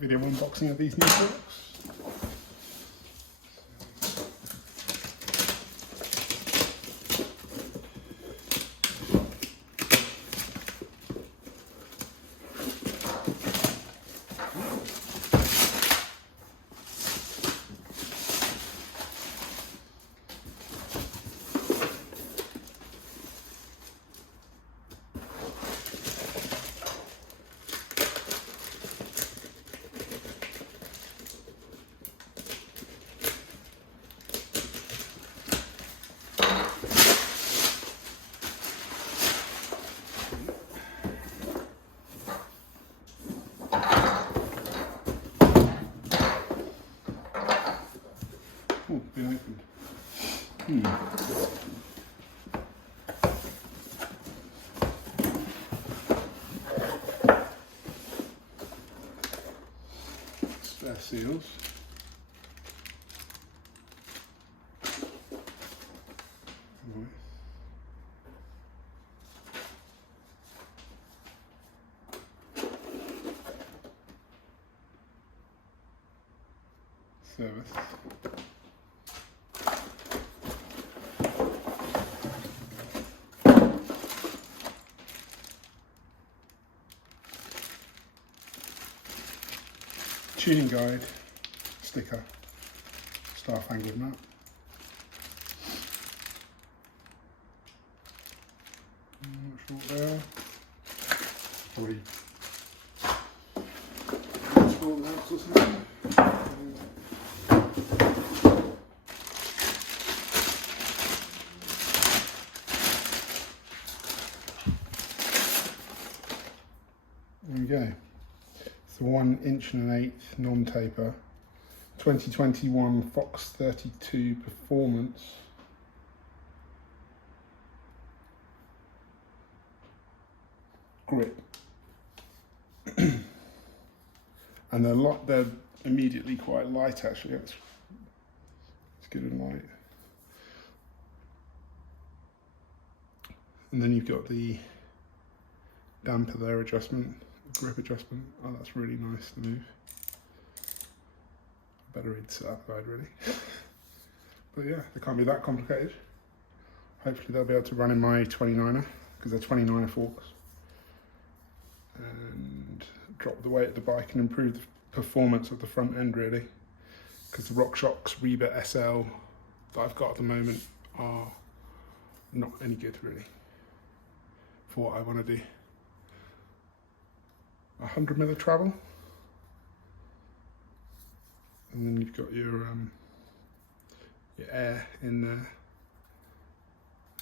video unboxing of these new forks. Oh, been opened. Spare seals. Service. Tuning guide, sticker, staff angled nut. Not sure what they are. Probably small amounts or something. There we go. It's the 1 1/8" non-taper 2021 Fox 32 Performance. Grip. And they're immediately quite light actually. It's good and light. And then you've got the damper there adjustment. Grip adjustment. Oh, that's really nice to move. Better read that guide really. But yeah, they can't be that complicated. Hopefully they'll be able to run in my 29er, because they're 29er forks. And drop the weight of the bike and improve the performance of the front end really. Because the RockShox Reba SL that I've got at the moment are not any good really for what I want to do. 100 mil of travel, and then you've got your air in there.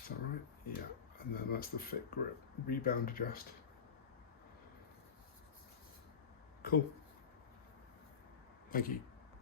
Is that right? Yeah, and then that's the fit grip, rebound adjust. Cool. Thank you.